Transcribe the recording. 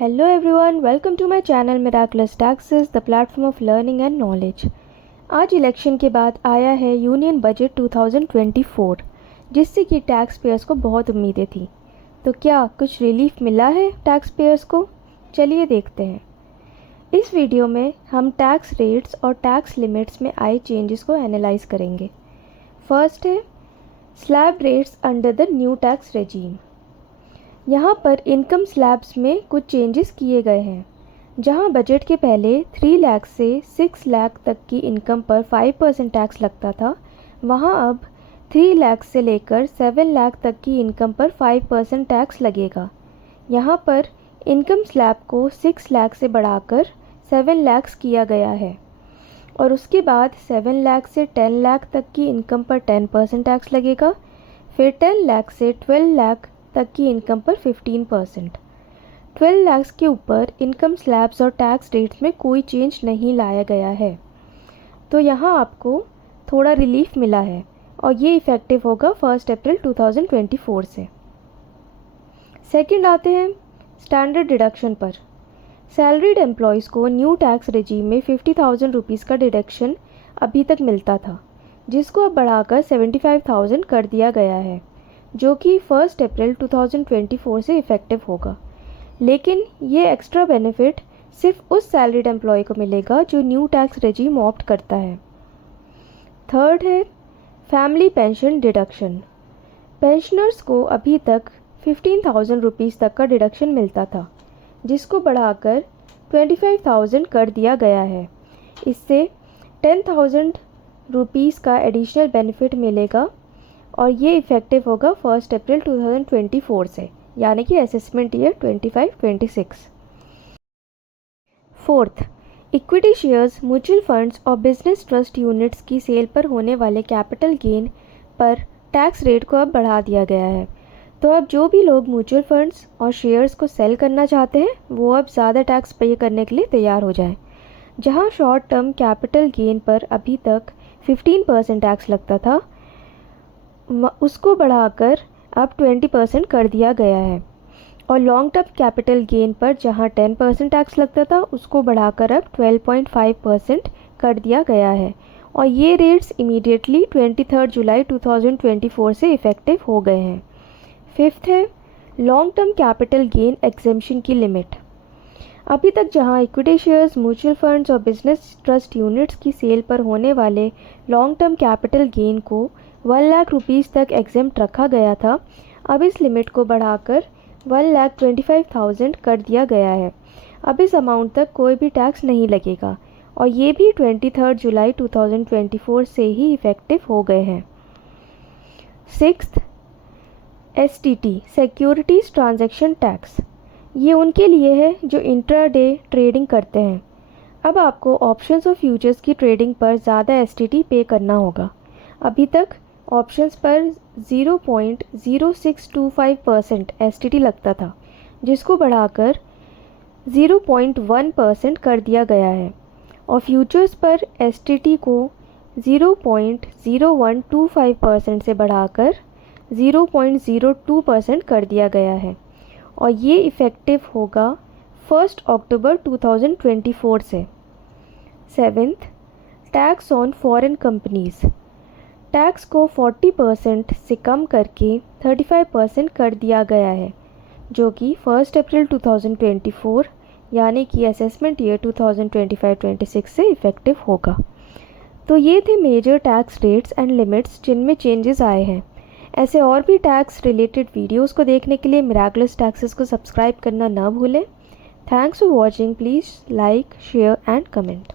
Hello everyone, welcome to my channel Miraculous Taxes, the platform of learning and knowledge। आज election के बाद आया है यूनियन बजट 2024, जिससे कि टैक्स पेयर्स को बहुत उम्मीदें थी। तो क्या कुछ रिलीफ मिला है टैक्स पेयर्स को? चलिए देखते हैं। इस वीडियो में हम टैक्स रेट्स और टैक्स लिमिट्स में आए चेंजेस को एनालाइज करेंगे। फर्स्ट है slab rates under the new tax regime. यहाँ पर इनकम स्लैब्स में कुछ चेंजेस किए गए हैं। जहाँ बजट के पहले 3 लाख से 6 लाख तक की इनकम पर 5% टैक्स लगता था, वहाँ अब 3 लाख से लेकर 7 लाख तक की इनकम पर 5% टैक्स लगेगा। यहाँ पर इनकम स्लैब को 6 लाख से बढ़ाकर 7 लाख किया गया है और उसके बाद 7 लाख से 10 लाख तक की इनकम पर 10% टैक्स लगेगा। फिर 10 लाख से 12 लाख तक की इनकम पर 15%। 12 लाख के ऊपर इनकम स्लैब्स और टैक्स रेट्स में कोई चेंज नहीं लाया गया है, तो यहाँ आपको थोड़ा रिलीफ मिला है और ये इफ़ेक्टिव होगा 1 अप्रैल 2024 से। सेकंड आते हैं स्टैंडर्ड डिडक्शन पर। सैलरीड एम्प्लॉयज़ को न्यू टैक्स रेजीम में 50,000 रुपीज़ का डिडक्शन अभी तक मिलता था, जिसको अब बढ़ाकर 75,000 कर दिया गया है, जो कि 1 अप्रैल 2024 से इफ़ेक्टिव होगा। लेकिन ये एक्स्ट्रा बेनिफिट सिर्फ उस सैलरीड एम्प्लॉय को मिलेगा जो न्यू टैक्स रेजीम ऑप्ट करता है। थर्ड है फैमिली पेंशन डिडक्शन। पेंशनर्स को अभी तक 15,000 रुपीज़ तक का डिडक्शन मिलता था, जिसको बढ़ाकर 25,000 कर दिया गया है। इससे 10,000 रुपीज़ का एडिशनल बेनिफिट मिलेगा और ये इफ़ेक्टिव होगा 1 अप्रैल 2024 से, यानी कि assessment year 25-26। Fourth, equity shares, mutual funds और बिजनेस ट्रस्ट यूनिट्स की सेल पर होने वाले कैपिटल गेन पर टैक्स रेट को अब बढ़ा दिया गया है। तो अब जो भी लोग म्यूचुअल फंड्स और शेयर्स को सेल करना चाहते हैं, वो अब ज़्यादा टैक्स पे करने के लिए तैयार हो जाएं। जहां शॉर्ट टर्म कैपिटल गेन पर अभी तक 15% टैक्स लगता था, उसको बढ़ाकर अब 20% कर दिया गया है। और लॉन्ग टर्म कैपिटल गेन पर जहां 10% टैक्स लगता था, उसको बढ़ाकर अब 12.5% कर दिया गया है। और ये रेट्स इमीडिएटली 23 जुलाई 2024 से इफ़ेक्टिव हो गए हैं। फिफ्थ है long term capital gain exemption की लिमिट। अभी तक जहां इक्विटी शेयर्स, म्यूचुअल फंड्स और बिजनेस ट्रस्ट यूनिट्स की सेल पर होने वाले लॉन्ग टर्म कैपिटल गेन को 1 लाख रुपीज़ तक एग्जेम्प्ट रखा गया था, अब इस लिमिट को बढ़ाकर 1,25,000 कर दिया गया है। अब इस अमाउंट तक कोई भी टैक्स नहीं लगेगा और ये भी 23 जुलाई 2024 से ही इफ़ेक्टिव हो गए हैं। Sixth, STT securities transaction tax. ये उनके लिए है जो इंट्राडे ट्रेडिंग करते हैं। अब आपको ऑप्शंस और फ्यूचर्स की ट्रेडिंग पर ज़्यादा STT पे करना होगा। अभी तक ऑप्शंस पर 0.0625% STT लगता था, जिसको बढ़ाकर 0.1% कर दिया गया है और फ्यूचर्स पर STT को 0.0125% से बढ़ाकर 0.02% कर दिया गया है और ये इफ़ेक्टिव होगा 1 अक्टूबर 2024 से। Seventh, tax on foreign companies. Tax को 40% से कम करके 35% कर दिया गया है, जो कि 1 अप्रैल 2024 यानी कि असेसमेंट ईयर 2025-26 से इफ़ेक्टिव होगा। तो ये थे major tax rates and limits जिनमें चेंजेस आए हैं। ऐसे और भी टैक्स रिलेटेड वीडियोस को देखने के लिए मिराकुलस टैक्सेस को सब्सक्राइब करना ना भूलें। Thanks for watching. Please like, share and comment.